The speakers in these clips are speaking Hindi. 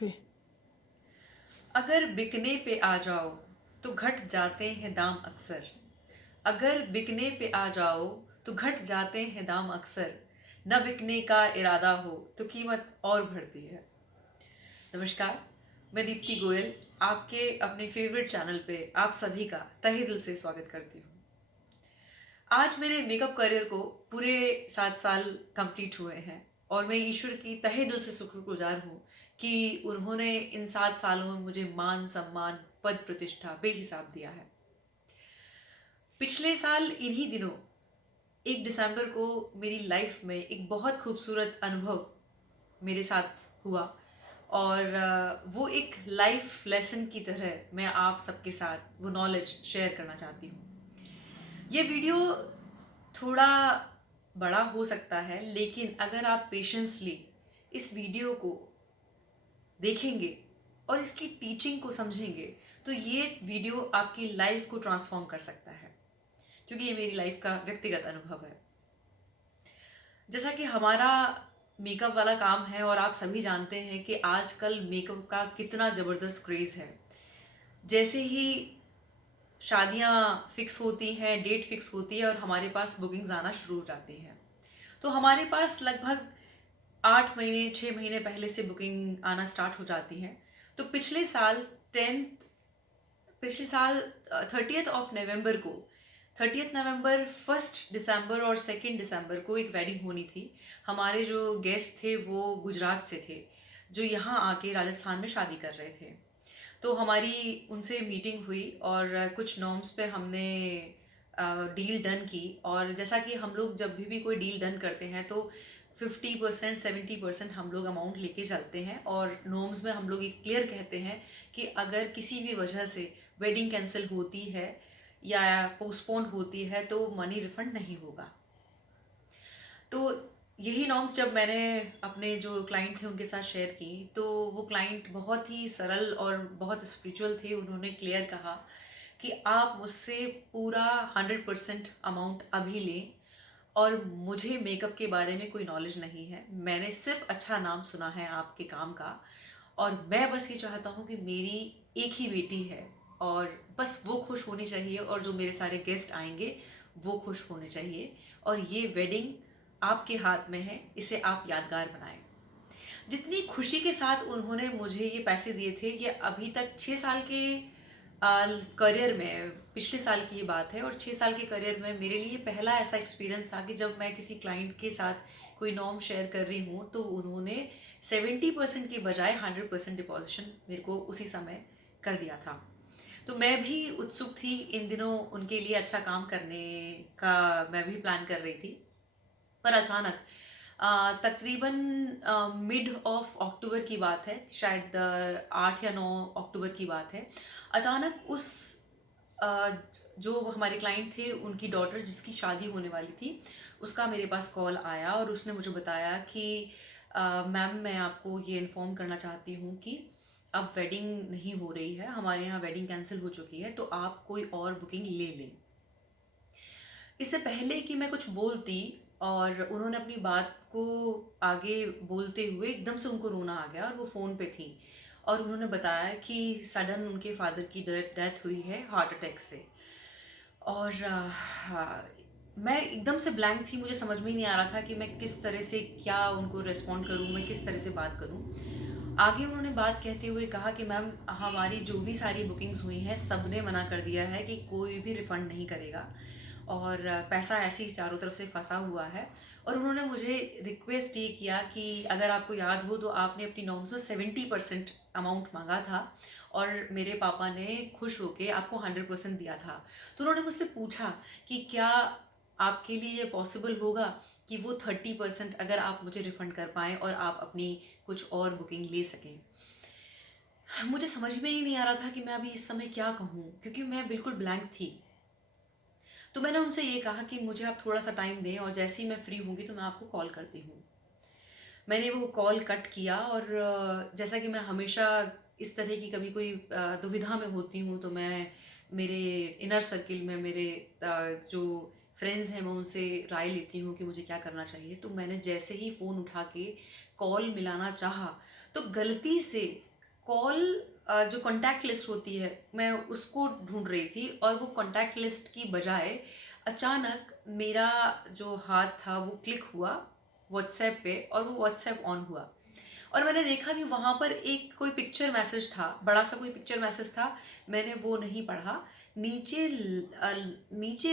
3। अगर बिकने पे आ जाओ तो घट जाते हैं दाम अक्सर। अगर बिकने पे आ जाओ तो घट जाते हैं दाम अक्सर। न बिकने का इरादा हो तो कीमत और बढ़ती है। नमस्कार, मैं दीप्ति गोयल आपके अपने फेवरेट चैनल पे आप सभी का तहे दिल से स्वागत करती हूँ। आज मेरे मेकअप करियर को पूरे 7 साल कंप्लीट हुए हैं और मैं ईश्वर की तहे दिल से शुक्रगुजार हूँ कि उन्होंने इन 7 सालों में मुझे मान सम्मान पद प्रतिष्ठा बेहिसाब दिया है। पिछले साल इन्हीं दिनों 1 दिसंबर को मेरी लाइफ में एक बहुत खूबसूरत अनुभव मेरे साथ हुआ और वो एक लाइफ लेसन की तरह मैं आप सबके साथ वो नॉलेज शेयर करना चाहती हूँ। ये वीडियो थोड़ा बड़ा हो सकता है, लेकिन अगर आप पेशेंसली इस वीडियो को देखेंगे और इसकी टीचिंग को समझेंगे तो ये वीडियो आपकी लाइफ को ट्रांसफॉर्म कर सकता है, क्योंकि ये मेरी लाइफ का व्यक्तिगत अनुभव है। जैसा कि हमारा मेकअप वाला काम है और आप सभी जानते हैं कि आजकल मेकअप का कितना ज़बरदस्त क्रेज़ है। जैसे ही शादियां फिक्स होती हैं, डेट फिक्स होती है और हमारे पास बुकिंग्स आना शुरू हो जाती हैं, तो हमारे पास लगभग 8 महीने 6 महीने पहले से बुकिंग आना स्टार्ट हो जाती हैं। तो पिछले साल 30 नवंबर को 30 नवंबर, 1 दिसंबर और 2 दिसंबर को एक वेडिंग होनी थी। हमारे जो गेस्ट थे वो गुजरात से थे, जो यहाँ आके राजस्थान में शादी कर रहे थे। तो हमारी उनसे मीटिंग हुई और कुछ नॉर्म्स पे हमने डील डन की। और जैसा कि हम लोग जब भी कोई डील डन करते हैं तो 50% 70% हम लोग अमाउंट लेके चलते हैं और नॉर्म्स में हम लोग एक क्लियर कहते हैं कि अगर किसी भी वजह से वेडिंग कैंसिल होती है या पोस्टपोन होती है तो मनी रिफंड नहीं होगा। तो यही नॉर्म्स जब मैंने अपने जो क्लाइंट थे उनके साथ शेयर की तो वो क्लाइंट बहुत ही सरल और बहुत स्पिरिचुअल थे। उन्होंने क्लियर कहा कि आप मुझसे पूरा 100% अमाउंट अभी लें और मुझे मेकअप के बारे में कोई नॉलेज नहीं है, मैंने सिर्फ अच्छा नाम सुना है आपके काम का और मैं बस ये चाहता हूँ कि मेरी एक ही बेटी है और बस वो खुश होनी चाहिए और जो मेरे सारे गेस्ट आएंगे वो खुश होने चाहिए और ये वेडिंग आपके हाथ में है, इसे आप यादगार बनाएं। जितनी खुशी के साथ उन्होंने मुझे ये पैसे दिए थे, ये अभी तक 6 साल के करियर में, पिछले साल की ये बात है, और 6 साल के करियर में मेरे लिए पहला ऐसा एक्सपीरियंस था कि जब मैं किसी क्लाइंट के साथ कोई नॉर्म शेयर कर रही हूँ तो उन्होंने 70% के बजाय 100% डिपॉजिशन मेरे को उसी समय कर दिया था। तो मैं भी उत्सुक थी इन दिनों उनके लिए अच्छा काम करने का, मैं भी प्लान कर रही थी। पर अचानक तकरीबन मिड ऑफ अक्टूबर की बात है, शायद 8 या 9 अक्टूबर की बात है। अचानक उस अ, जो हमारे क्लाइंट थे उनकी डॉटर जिसकी शादी होने वाली थी उसका मेरे पास कॉल आया और उसने मुझे बताया कि मैम मैं आपको ये इन्फॉर्म करना चाहती हूँ कि अब वेडिंग नहीं हो रही है, हमारे यहाँ वेडिंग कैंसिल हो चुकी है, तो आप कोई और बुकिंग ले लें। इससे पहले कि मैं कुछ बोलती और उन्होंने अपनी बात को आगे बोलते हुए एकदम से उनको रोना आ गया और वो फ़ोन पे थी और उन्होंने बताया कि सडन उनके फादर की डेथ हुई है हार्ट अटैक से। और हाँ, मैं एकदम से ब्लैंक थी, मुझे समझ में ही नहीं आ रहा था कि मैं किस तरह से क्या उनको रिस्पॉन्ड करूँ, मैं किस तरह से बात करूँ। आगे उन्होंने बात कहते हुए कहा कि मैम हमारी जो भी सारी बुकिंग्स हुई हैं सब ने मना कर दिया है कि कोई भी रिफ़ंड नहीं करेगा और पैसा ऐसे ही चारों तरफ से फंसा हुआ है। और उन्होंने मुझे रिक्वेस्ट ये किया कि अगर आपको याद हो तो आपने अपनी नॉर्म्स में 70% अमाउंट मांगा था और मेरे पापा ने खुश होके आपको 100% दिया था। तो उन्होंने मुझसे पूछा कि क्या आपके लिए ये पॉसिबल होगा कि वो 30% अगर आप मुझे रिफ़ंड कर पाएँ और आप अपनी कुछ और बुकिंग ले सकें। मुझे समझ में ही नहीं आ रहा था कि मैं अभी इस समय क्या कहूँ, क्योंकि मैं बिल्कुल ब्लैंक थी। तो मैंने उनसे ये कहा कि मुझे आप थोड़ा सा टाइम दें और जैसे ही मैं फ्री होंगी तो मैं आपको कॉल करती हूँ। मैंने वो कॉल कट किया और जैसा कि मैं हमेशा इस तरह की कभी कोई दुविधा में होती हूँ तो मैं मेरे इनर सर्किल में मेरे जो फ्रेंड्स हैं मैं उनसे राय लेती हूँ कि मुझे क्या करना चाहिए। तो मैंने जैसे ही फ़ोन उठा के कॉल मिलाना चाहा तो गलती से कॉल जो कॉन्टैक्ट लिस्ट होती है मैं उसको ढूंढ रही थी, और वो कॉन्टैक्ट लिस्ट की बजाय अचानक मेरा जो हाथ था वो क्लिक हुआ व्हाट्सएप पे, और वो व्हाट्सएप ऑन हुआ और मैंने देखा कि वहाँ पर एक कोई पिक्चर मैसेज था, बड़ा सा कोई पिक्चर मैसेज था। मैंने वो नहीं पढ़ा। नीचे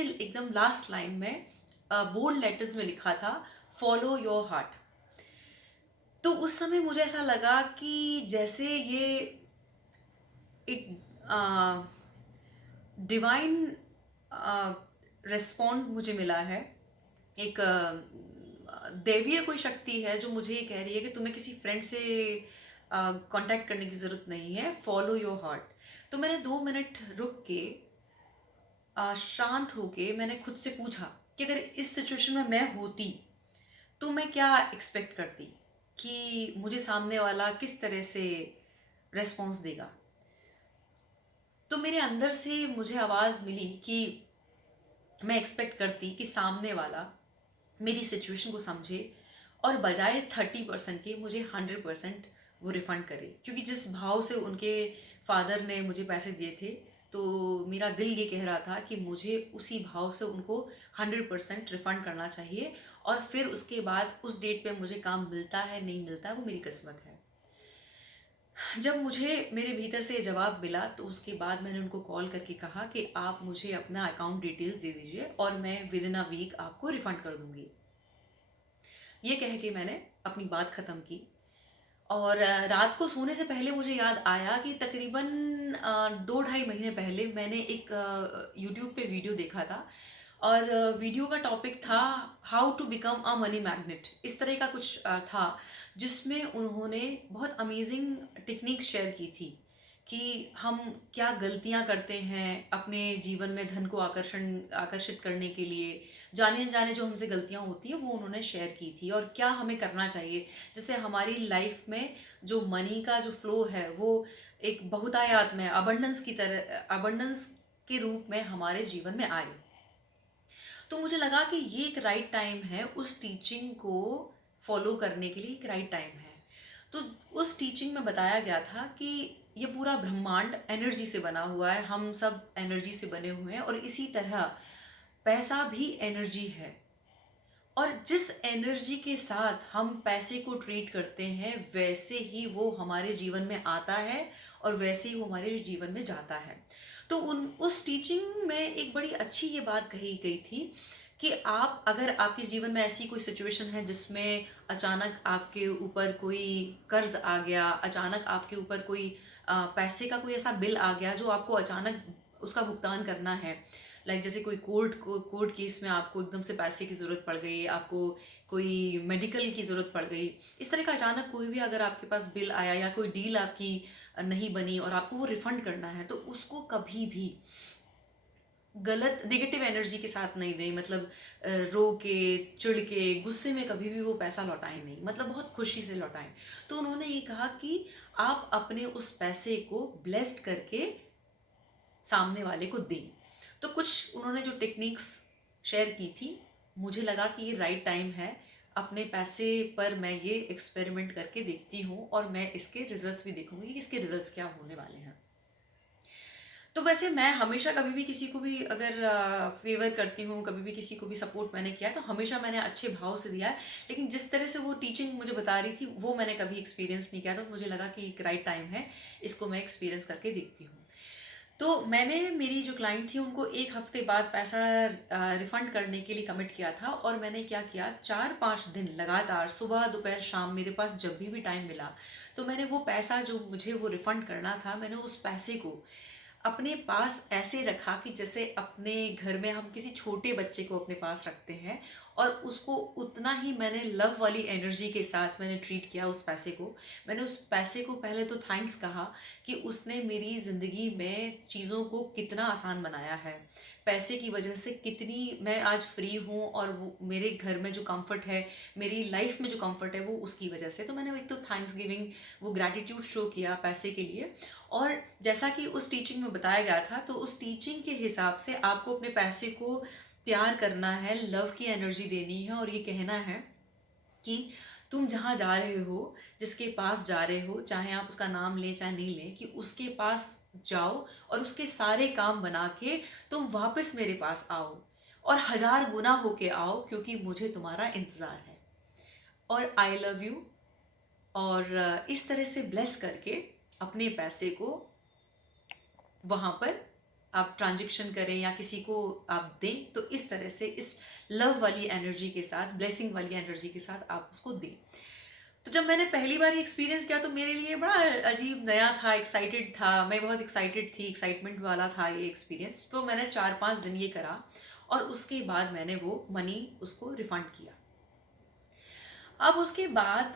एकदम लास्ट लाइन में बोल्ड लेटर्स में लिखा था, फॉलो योर हार्ट। तो उस समय मुझे ऐसा लगा कि जैसे ये एक डिवाइन रिस्पॉन्ड मुझे मिला है। एक दैवीय कोई शक्ति है जो मुझे ये कह रही है कि तुम्हें किसी फ्रेंड से कांटेक्ट करने की ज़रूरत नहीं है, फॉलो योर हार्ट। तो मैंने 2 मिनट रुक के शांत होके मैंने खुद से पूछा कि अगर इस सिचुएशन में मैं होती तो मैं क्या एक्सपेक्ट करती, कि मुझे सामने वाला किस तरह से रेस्पॉन्स देगा। तो मेरे अंदर से मुझे आवाज़ मिली कि मैं एक्सपेक्ट करती कि सामने वाला मेरी सिचुएशन को समझे और बजाय 30% के मुझे 100% वो रिफ़ंड करे, क्योंकि जिस भाव से उनके फादर ने मुझे पैसे दिए थे, तो मेरा दिल ये कह रहा था कि मुझे उसी भाव से उनको 100% रिफ़ंड करना चाहिए, और फिर उसके बाद उस डेट पे मुझे काम मिलता है नहीं मिलता है वो मेरी किस्मत है। जब मुझे मेरे भीतर से ये जवाब मिला तो उसके बाद मैंने उनको कॉल करके कहा कि आप मुझे अपना अकाउंट डिटेल्स दे दीजिए और मैं विद इन अ वीक आपको रिफ़ंड कर दूंगी। ये कह के मैंने अपनी बात ख़त्म की। और रात को सोने से पहले मुझे याद आया कि तकरीबन 2 ढाई महीने पहले मैंने एक यूट्यूब पे वीडियो देखा था, और वीडियो का टॉपिक था how to become a money magnet, इस तरह का कुछ था, जिसमें उन्होंने बहुत अमेजिंग टेक्निक्स शेयर की थी कि हम क्या गलतियां करते हैं अपने जीवन में धन को आकर्षित करने के लिए। जाने अनजाने जो हमसे गलतियां होती हैं वो उन्होंने शेयर की थी, और क्या हमें करना चाहिए जिससे हमारी लाइफ में जो मनी का जो फ्लो है वो एक बहुतायत में अबंडेंस के रूप में हमारे जीवन में आए। तो मुझे लगा कि ये एक राइट टाइम है, उस टीचिंग को फॉलो करने के लिए एक राइट टाइम है। तो उस टीचिंग में बताया गया था कि ये पूरा ब्रह्मांड एनर्जी से बना हुआ है, हम सब एनर्जी से बने हुए हैं, और इसी तरह पैसा भी एनर्जी है। और जिस एनर्जी के साथ हम पैसे को ट्रीट करते हैं वैसे ही वो हमारे जीवन में आता है और वैसे ही वो हमारे जीवन में जाता है। तो उस टीचिंग में एक बड़ी अच्छी ये बात कही गई थी कि आप अगर आपके जीवन में ऐसी कोई सिचुएशन है जिसमें अचानक आपके ऊपर कोई कर्ज आ गया, अचानक आपके ऊपर कोई पैसे का कोई ऐसा बिल आ गया जो आपको अचानक उसका भुगतान करना है, जैसे कोई कोर्ट केस में आपको एकदम से पैसे की ज़रूरत पड़ गई, आपको कोई मेडिकल की ज़रूरत पड़ गई, इस तरह का अचानक कोई भी अगर आपके पास बिल आया या कोई डील आपकी नहीं बनी और आपको वो रिफ़ंड करना है, तो उसको कभी भी गलत नेगेटिव एनर्जी के साथ नहीं दें। मतलब रो के, चिढ़ के, गुस्से में कभी भी वो पैसा लौटाएं नहीं, मतलब बहुत खुशी से लौटाएं। तो उन्होंने ये कहा कि आप अपने उस पैसे को ब्लेस्ड करके सामने वाले को दें। तो कुछ उन्होंने जो टेक्निक्स शेयर की थी, मुझे लगा कि ये राइट टाइम है, अपने पैसे पर मैं ये एक्सपेरिमेंट करके देखती हूँ और मैं इसके रिजल्ट्स भी देखूंगी कि इसके रिजल्ट्स क्या होने वाले हैं। तो वैसे मैं हमेशा कभी भी किसी को भी अगर फेवर करती हूँ, कभी भी किसी को भी सपोर्ट मैंने किया है, तो हमेशा मैंने अच्छे भाव से दिया है। लेकिन जिस तरह से वो टीचिंग मुझे बता रही थी वो मैंने कभी एक्सपीरियंस नहीं किया, तो मुझे लगा कि एक राइट टाइम है, इसको मैं एक्सपीरियंस करके देखती हूँ। तो मैंने मेरी जो क्लाइंट थी उनको 1 हफ्ते बाद पैसा रिफ़ंड करने के लिए कमिट किया था, और मैंने क्या किया, 4-5 दिन लगातार सुबह दोपहर शाम मेरे पास जब भी टाइम मिला तो मैंने वो पैसा जो मुझे वो रिफ़ंड करना था, मैंने उस पैसे को अपने पास ऐसे रखा कि जैसे अपने घर में हम किसी छोटे बच्चे को अपने पास रखते हैं, और उसको उतना ही मैंने लव वाली एनर्जी के साथ मैंने ट्रीट किया उस पैसे को। मैंने उस पैसे को पहले तो थैंक्स कहा कि उसने मेरी ज़िंदगी में चीज़ों को कितना आसान बनाया है, पैसे की वजह से कितनी मैं आज फ्री हूँ, और वो मेरे घर में जो कंफर्ट है, मेरी लाइफ में जो कंफर्ट है वो उसकी वजह से। तो मैंने एक तो थैंक्स गिविंग, वो ग्रैटिट्यूड शो किया पैसे के लिए। और जैसा कि उस टीचिंग में बताया गया था, तो उस टीचिंग के हिसाब से आपको अपने पैसे को प्यार करना है, लव की एनर्जी देनी है, और ये कहना है कि तुम जहाँ जा रहे हो, जिसके पास जा रहे हो, चाहे आप उसका नाम लें चाहे नहीं लें, कि उसके पास जाओ और उसके सारे काम बना के तुम वापस मेरे पास आओ और 1000 गुना होके आओ, क्योंकि मुझे तुम्हारा इंतज़ार है। और आई लव यू। और इस तरह से ब्लेस करके अपने पैसे को वहाँ पर आप ट्रांजेक्शन करें या किसी को आप दें, तो इस तरह से इस लव वाली एनर्जी के साथ, ब्लेसिंग वाली एनर्जी के साथ आप उसको दें। तो जब मैंने पहली बार ये एक्सपीरियंस किया तो मेरे लिए बड़ा अजीब नया था, एक्साइटेड था, मैं बहुत एक्साइटेड थी, एक्साइटमेंट वाला था ये एक्सपीरियंस। तो मैंने 4-5 दिन ये करा और उसके बाद मैंने वो मनी उसको रिफंड किया। अब उसके बाद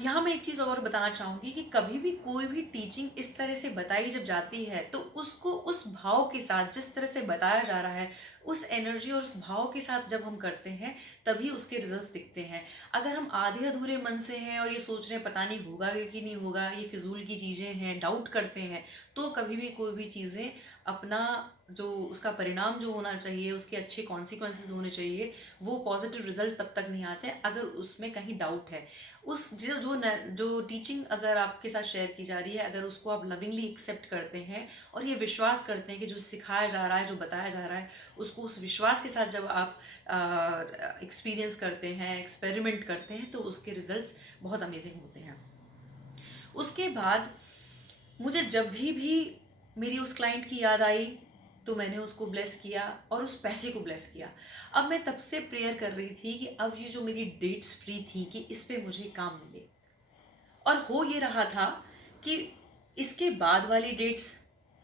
यहाँ मैं एक चीज़ और बताना चाहूँगी कि कभी भी कोई भी टीचिंग इस तरह से बताई जब जाती है तो उसको उस भाव के साथ, जिस तरह से बताया जा रहा है, उस एनर्जी और उस भाव के साथ जब हम करते हैं तभी उसके रिजल्ट्स दिखते हैं। अगर हम आधे अधूरे मन से हैं और ये सोच रहे हैं पता नहीं होगा कि नहीं होगा, ये फिजूल की चीज़ें हैं, डाउट करते हैं, तो कभी भी कोई भी चीज़ें अपना जो उसका परिणाम जो होना चाहिए, उसके अच्छे कॉन्सिक्वेंसेस होने चाहिए, वो पॉजिटिव रिजल्ट तब तक नहीं आते अगर उसमें कहीं डाउट है। उस जो टीचिंग अगर आपके साथ शेयर की जा रही है, अगर उसको आप लविंगली एक्सेप्ट करते हैं और ये विश्वास करते हैं कि जो सिखाया जा रहा है, जो बताया जा रहा है, उसको उस विश्वास के साथ जब आप एक्सपीरियंस करते हैं, एक्सपेरिमेंट करते हैं, तो उसके रिजल्ट्स बहुत अमेजिंग होते हैं। उसके बाद मुझे जब भी मेरी उस क्लाइंट की याद आई तो मैंने उसको ब्लेस किया और उस पैसे को ब्लेस किया। अब मैं तब से प्रेयर कर रही थी कि अब ये जो मेरी डेट्स फ्री थी कि इस पे मुझे काम मिले, और हो ये रहा था कि इसके बाद वाली डेट्स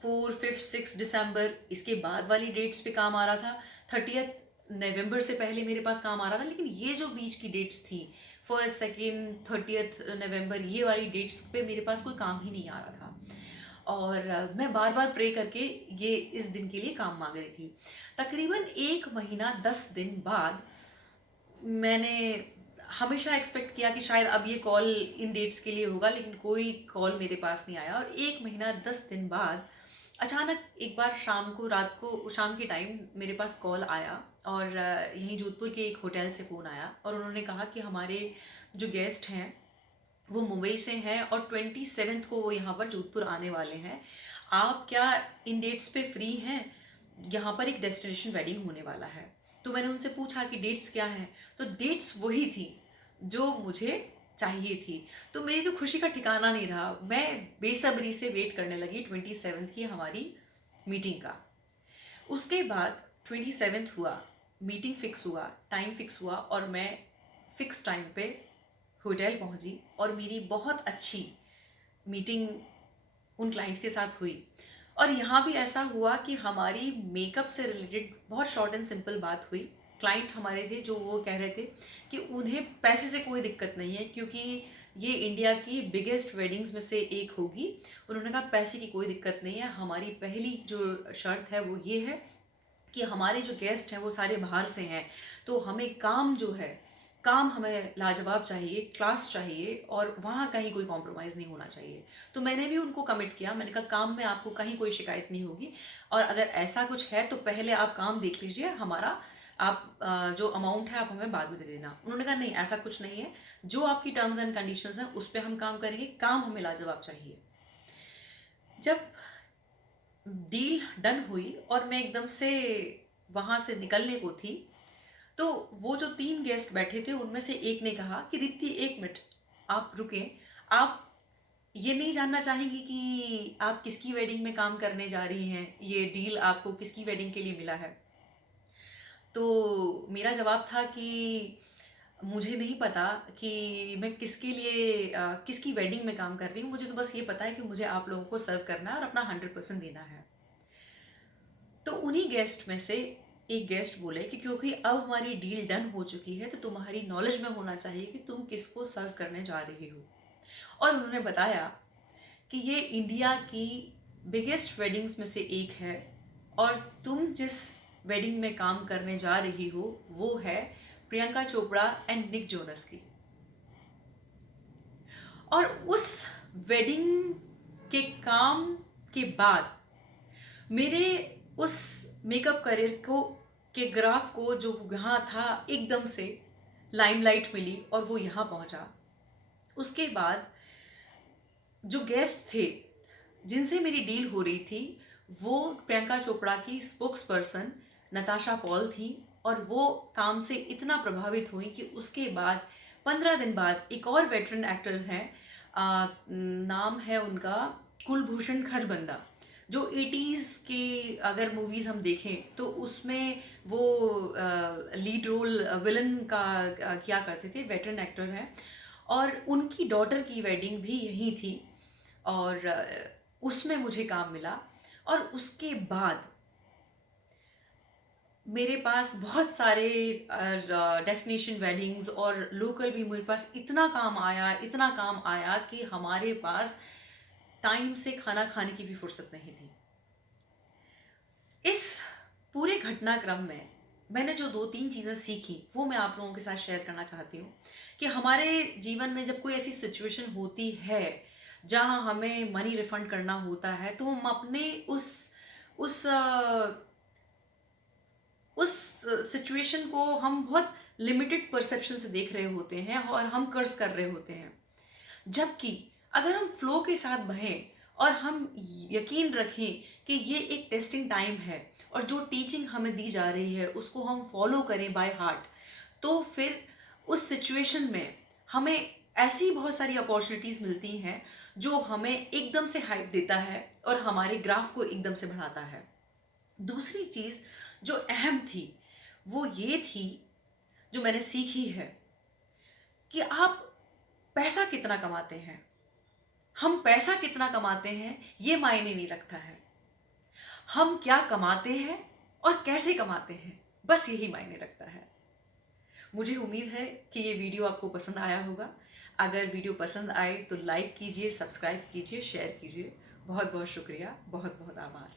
4, 5, 6 दिसंबर, इसके बाद वाली डेट्स पे काम आ रहा था। 30 नवंबर से पहले मेरे पास काम आ रहा था, लेकिन ये जो बीच की डेट्स थी 1, 2, 3 30 नवंबर, ये वाली डेट्स पे मेरे पास कोई काम ही नहीं आ रहा था। और मैं बार बार प्रे करके ये इस दिन के लिए काम मांग रही थी। तकरीबन 1 महीना 10 दिन बाद मैंने हमेशा एक्सपेक्ट किया कि शायद अब ये कॉल इन डेट्स के लिए होगा, लेकिन कोई कॉल मेरे पास नहीं आया। और 1 महीना 10 दिन बाद अचानक एक बार शाम को, रात को, शाम के टाइम मेरे पास कॉल आया और यहीं जोधपुर के एक होटल से फ़ोन आया और उन्होंने कहा कि हमारे जो गेस्ट हैं वो मुंबई से हैं और 27 को वो यहाँ पर जोधपुर आने वाले हैं। आप क्या इन डेट्स पे फ्री हैं? यहाँ पर एक डेस्टिनेशन वेडिंग होने वाला है। तो मैंने उनसे पूछा कि डेट्स क्या हैं, तो डेट्स वही थी जो मुझे चाहिए थी। तो मेरी तो खुशी का ठिकाना नहीं रहा, मैं बेसब्री से वेट करने लगी 27 की हमारी मीटिंग का। उसके बाद 27 हुआ, मीटिंग फिक्स हुआ, टाइम फिक्स हुआ और मैं फिक्स टाइम पे होटल पहुंची और मेरी बहुत अच्छी मीटिंग उन क्लाइंट्स के साथ हुई। और यहाँ भी ऐसा हुआ कि हमारी मेकअप से रिलेटेड बहुत शॉर्ट एंड सिंपल बात हुई। क्लाइंट हमारे थे जो वो कह रहे थे कि उन्हें पैसे से कोई दिक्कत नहीं है, क्योंकि ये इंडिया की बिगेस्ट वेडिंग्स में से एक होगी। उन्होंने कहा पैसे की कोई दिक्कत नहीं है, हमारी पहली जो शर्त है वो ये है कि हमारे जो गेस्ट हैं वो सारे बाहर से हैं, तो हमें काम जो है, काम हमें लाजवाब चाहिए, क्लास चाहिए और वहाँ कहीं कोई कॉम्प्रोमाइज़ नहीं होना चाहिए। तो मैंने भी उनको कमिट किया, मैंने कहा काम में आपको कहीं कोई शिकायत नहीं होगी, और अगर ऐसा कुछ है तो पहले आप काम देख लीजिए, हमारा आप जो अमाउंट है आप हमें बाद में दे देना। उन्होंने कहा नहीं ऐसा कुछ नहीं है, जो आपकी टर्म्स एंड कंडीशंस हैं उस पर हम काम करेंगे, काम हमें लाजवाब चाहिए। जब डील डन हुई और मैं एकदम से वहाँ से निकलने को थी, तो वो जो 3 गेस्ट बैठे थे उनमें से एक ने कहा कि दीप्ति 1 मिनट आप रुकें, आप ये नहीं जानना चाहेंगी कि आप किसकी वेडिंग में काम करने जा रही हैं, ये डील आपको किसकी वेडिंग के लिए मिला है? तो मेरा जवाब था कि मुझे नहीं पता कि मैं किसके लिए किसकी वेडिंग में काम कर रही हूँ, मुझे तो बस ये पता है कि मुझे आप लोगों को सर्व करना है और अपना 100% देना है। तो उन्हीं गेस्ट में से एक गेस्ट बोले कि क्योंकि अब हमारी डील डन हो चुकी है तो तुम्हारी नॉलेज में होना चाहिए कि तुम किसको सर्व करने जा रही हो। और उन्होंने बताया कि ये इंडिया की बिगेस्ट वेडिंग्स में से एक है और तुम जिस वेडिंग में काम करने जा रही हो वो है Priyanka Chopra and Nick Jonas की। और उस वेडिंग के काम के बाद मेरे उस मेकअप करियर को के ग्राफ को जो यहाँ था एकदम से लाइमलाइट मिली और वो यहाँ पहुँचा। उसके बाद जो गेस्ट थे जिनसे मेरी डील हो रही थी, वो प्रियंका चोपड़ा की स्पोक्स पर्सन नताशा पॉल थी, और वो काम से इतना प्रभावित हुई कि उसके बाद 15 दिन बाद एक और वेटरन एक्टर हैं, नाम है उनका कुलभूषण खरबंदा, जो 80s के अगर मूवीज़ हम देखें तो उसमें वो लीड रोल विलन का किया करते थे, वेटरन एक्टर हैं। और उनकी डॉटर की वेडिंग भी यहीं थी, और उसमें मुझे काम मिला। और उसके बाद मेरे पास बहुत सारे डेस्टिनेशन वेडिंग्स और लोकल भी मेरे पास इतना काम आया, इतना काम आया कि हमारे पास टाइम से खाना खाने की भी फुर्सत नहीं थी। इस पूरे घटनाक्रम में मैंने जो 2-3 चीज़ें सीखी वो मैं आप लोगों के साथ शेयर करना चाहती हूँ कि हमारे जीवन में जब कोई ऐसी सिचुएशन होती है जहाँ हमें मनी रिफंड करना होता है, तो हम अपने उस उस सिचुएशन को हम बहुत लिमिटेड परसेप्शन से देख रहे होते हैं और हम कर्ज कर रहे होते हैं। जबकि अगर हम फ्लो के साथ बहें और हम यकीन रखें कि ये एक टेस्टिंग टाइम है और जो टीचिंग हमें दी जा रही है उसको हम फॉलो करें बाय हार्ट, तो फिर उस सिचुएशन में हमें ऐसी बहुत सारी अपॉर्चुनिटीज़ मिलती हैं जो हमें एकदम से हाइप देता है और हमारे ग्राफ को एकदम से बढ़ाता है। दूसरी चीज़ जो अहम थी वो ये थी, जो मैंने सीखी है, कि आप पैसा कितना कमाते हैं, हम पैसा कितना कमाते हैं ये मायने नहीं रखता है, हम क्या कमाते हैं और कैसे कमाते हैं, बस यही मायने रखता है। मुझे उम्मीद है कि ये वीडियो आपको पसंद आया होगा। अगर वीडियो पसंद आए तो लाइक कीजिए, सब्सक्राइब कीजिए, शेयर कीजिए। बहुत बहुत शुक्रिया, बहुत बहुत आभार।